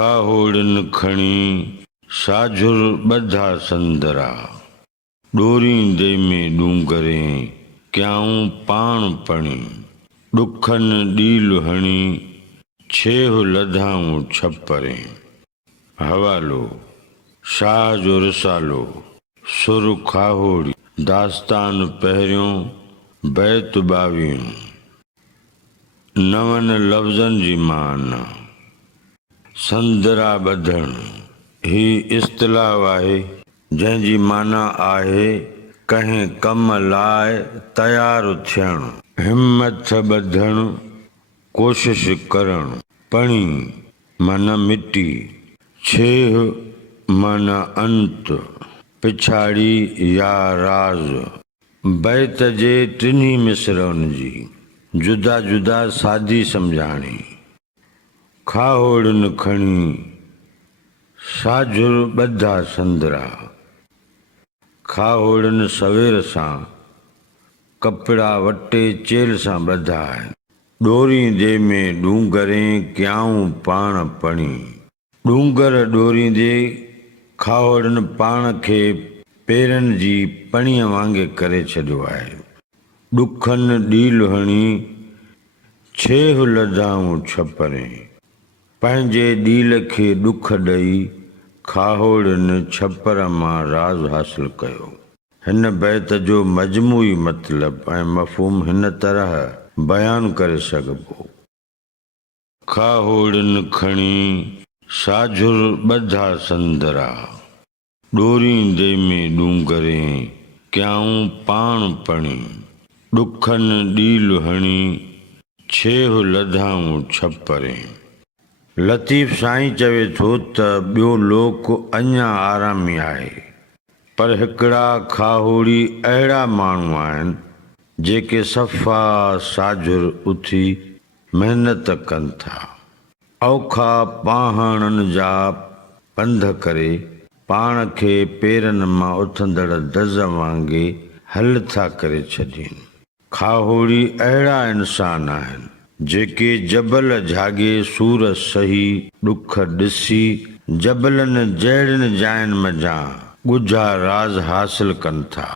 खाहोड़न खणी साझुर बधा संदरा, डोरींदे में डूंगरे क्याऊं पाण पणी, दुखन डील हणी छेह लधाऊं छपरे। हवालो शाह जो रसालो सुर खाहोड़ी, दास्तान पहिरियों बैत 22। नवन लफ़्ज़नि जी माना संदरा ॿधण ही इस्तिलाह आहे जंहिंजी माना आहे कंहिं कम लाइ तयारु थियणु, हिम्मत ॿधणु, कोशिश करणु। पणी माना मिटी, छेह माना अंत, पिछाड़ी या राज। बैत जे टिन्ही मिसरनि जी जुदा जुदा सादी सम्झाणी। खाहोड़न खणी साझुर ॿधा संदरा, खाहोड़न सवेर सां कपिड़ा वटे चेल सां ॿधा आहिनि। डोरींदे में डूंगरे क्याऊं पाण पणी, डूंगर डोरींदे खाहोड़न पाण खे पेरनि जी पणीअ वांगे करे छॾियो आहे। दुखन डील हणी छेह लधाऊं छपरे, पंहिंजे डील खे दुख ॾेई खाहोड़न छपर मां राज़ हासिल कयो। हिन बैत जो मजमूई मतिलबु ऐं मफ़हूम हिन तरह बयानु करे सघिबो। खाहोड़न खणी साझुर ॿधा संदरा, डोरींदे में डूंगरे क्याऊं पाण पणी, दुखन डील हणी छेह लधाऊं छपरे। लतीफ़ साईं चवे थो त ॿियो लोक अञा आरामी आहे, पर हिकिड़ा खाहोड़ी अहिड़ा माण्हू आहिनि जेके सफ़ा साझुर उथी महिनत कनि था, औखा पाहणनि जा पंध करे पाण खे पेरनि मां उथंदड़ दज़ वांगे हल था करे छॾीनि। खाहोड़ी अहिड़ा इंसान आहिनि जेके जबल झागे सूर सही दुख ॾिसी जबलनि जहिड़ियुनि जायुनि मंझां ॻुझा राज़ हासिल कनि था।